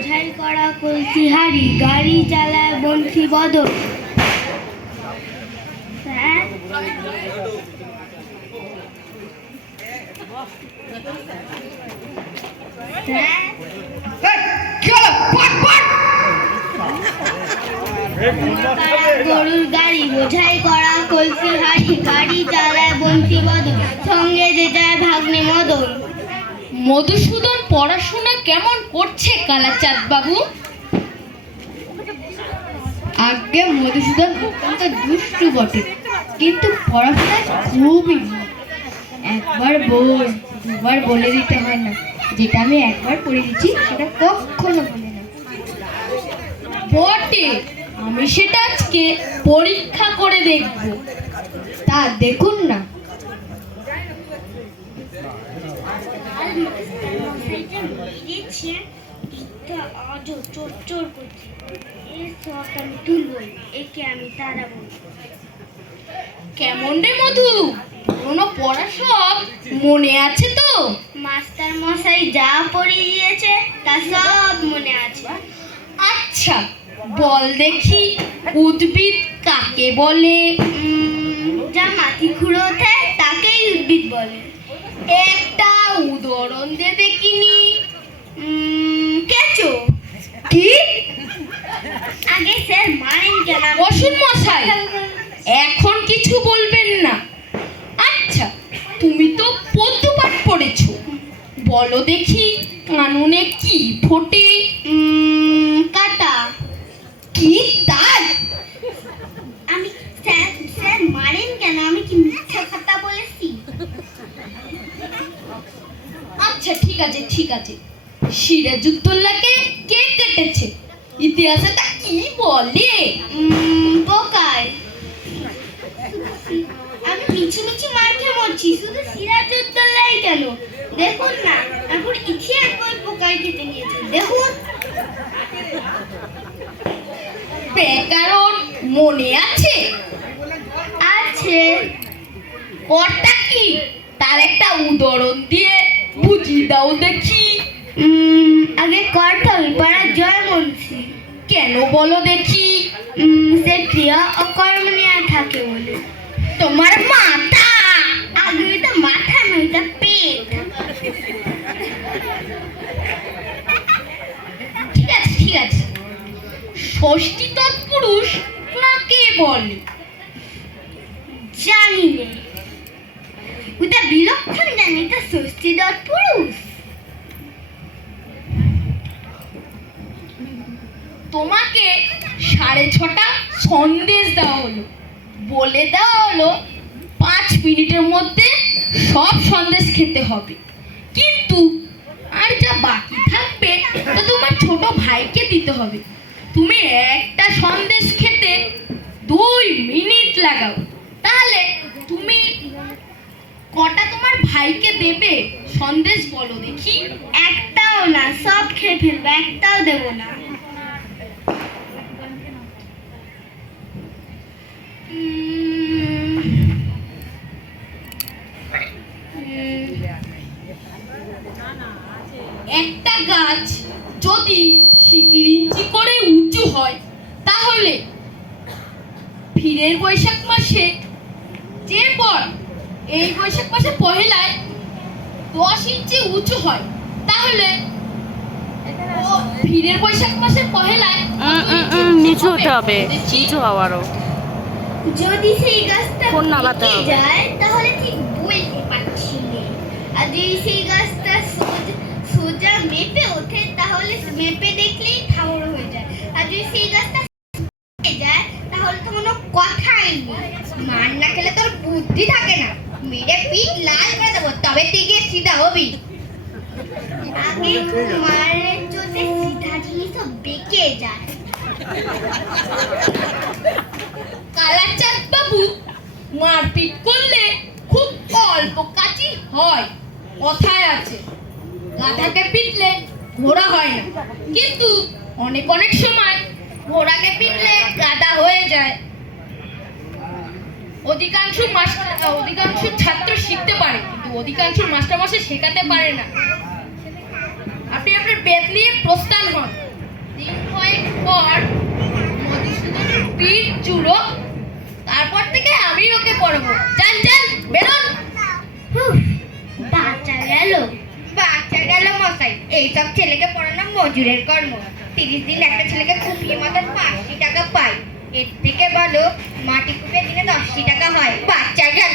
বোঝাই করা কলসি হাড়ি, গাড়ি চালায় বংশী বদল। হ্যাঁ, গরুর গাড়ি বোঝাই করা কলসি হাড়ি, গাড়ি চালায় বংশী বদল, সঙ্গে যে যায় ভাগ্নে মদন। মধুসূদন পড়াশোনা কেমন করছে কালাচাঁদ বাবু? আগে মধুসূদন অত্যন্ত দুষ্টু বটে, কিন্তু পড়াশোনায় খুবই ভালো। একবার বই দুবার বলে দিতে হয় না, যেটা আমি একবার পড়ে দিচ্ছি সেটা কখনো বলে না। বটে, আমি সেটা আজকে পরীক্ষা করে দেখব। তা দেখুন না। কেমন রে মধু, পুরোনো পড়া সব মনে আছে তো? মাস্টার মশাই যা পড়িয়েছে তা সব মনে আছে। আচ্ছা বল দেখি, উদ্ভিদ কাকে বলে? যা মাটি খুঁড়ো ওঠে তাকেই উদ্ভিদ বলে। একটা উদাহরণ দে দেখিনি। কেঁচো। কি? আগে স্যার মারেন কেন? বসুন মশাই, এখন কিছু বলবেন না। আচ্ছা, তুমি তো পদ্য পাঠ পড়েছো, বলো দেখি কানুনে কি ফোটে? কাটা। কি তাই? আমি স্যার স্যার মারেন কেন? আমি কি মিথ্যা কথা বলেছি? আচ্ছা ঠিক আছে ঠিক আছে, সিরাজউদ্দৌলাকে কে কেটেছে? ইতিহাসে তা কি বলে? বোকায়। আমি মিছি মিছি মার খেয়ে মরছি, শুধু সিরাজউদ্দৌলাই কেন, দেখুন না এখন ইতিহাস বই বোকায় কেটে নিয়েছে, দেখুন। ব্যাকরণ মনে আছে? আছে। কটা কি তার একটা উদাহরণ দিয়ে বুঝিয়ে দাও দেখি। আগে করতল পাড়া জয়মনসি। কেন বলো দেখি? সে ক্রিয়া অকর্মণীয় থাকে বলে। তোমার মাথা। আগে তো মাথা নয়, এটা পেট। ঠিক আছে ঠিক আছে, ষষ্ঠী তৎপুরুষ কাকে বলে? জানি না, ওটা বিলক্ষণ জানি, এটা ষষ্ঠী তৎপুরুষ। তোমাকে 6:30 সন্দেশ দেওয়া হলো, বলে দেওয়া হলো 5 মিনিটের মধ্যে সব সন্দেশ খেতে হবে, কিন্তু আর যা বাকি থাকবে তা তোমার ছোট ভাইকে দিতে হবে। তুমি একটা সন্দেশ খেতে 2 মিনিট লাগাও, তাহলে তুমি কটা তোমার ভাইকে দেবে সন্দেশ বলো দেখি? একটাও না, সব খেয়ে ফেলবে, একটাও দেবো না। একটা গাছ যদি সিকিরিঞ্চি করে উঁচু হয়, তাহলে ফিরের বৈশাখ মাসে যে পর এই বৈশাখ মাসে পহেলায় 10 ইঞ্চি উঁচু হয়, তাহলে ফিরের বৈশাখ মাসে পহেলায় নিচু হতে হবে, নিচু হওয়ারও। যদি সেই গাছটা ফোন নামাতে পেকে হবে। যায় তাহলে ঠিক বলতে পারছি না, আর যদি সেই গাছটা সোজা মেপে ওঠে তাহলে মেপে দেখলেই ঠাউর হয়ে যায়, আর যদি সেই গাছটা পেকে যায় তাহলে তো কোনো কথাই নেই। মার না খেলে তোর বুদ্ধি থাকে না, মেরে পিঠ লাল করে দেবো, তবে তুই গিয়ে সিধা হবি। আগে মারের জন্য সিধা জিনিসও বেঁকে যায়। কালাচাঁদ বাবু, মারপিট করলে খুব অল্প কাজই হয়। কথায় আছে, গাধাকে পিটলে ঘোড়া হয় না, কিন্তু অনেক অনেক সময় ঘোড়াকে পিটলে গাধা হয়ে যায়। অধিকাংশ ছাত্র শিখতে পারে, কিন্তু অধিকাংশ মাস্টারমশাই শেখাতে পারে না। আপনি আপনার বেদ নিয়ে প্রস্থান হন। সময় পর মধুসূদনের পিঠ জুড়ো, তারপর থেকে আমি ওকে পড়াবো। চান চান বেরোন। হুফ, বাচ্চা গেল মশাই। এইসব ছেলেকে পড়ানো মজুরের কর্ম। 30 দিন একটা ছেলেকে কুপিয়ে মাত্র 500 টাকা পাই। এর থেকে ভালো মাটি কুপিয়ে দিনে 10 টাকা হয়। বাচ্চা গেল।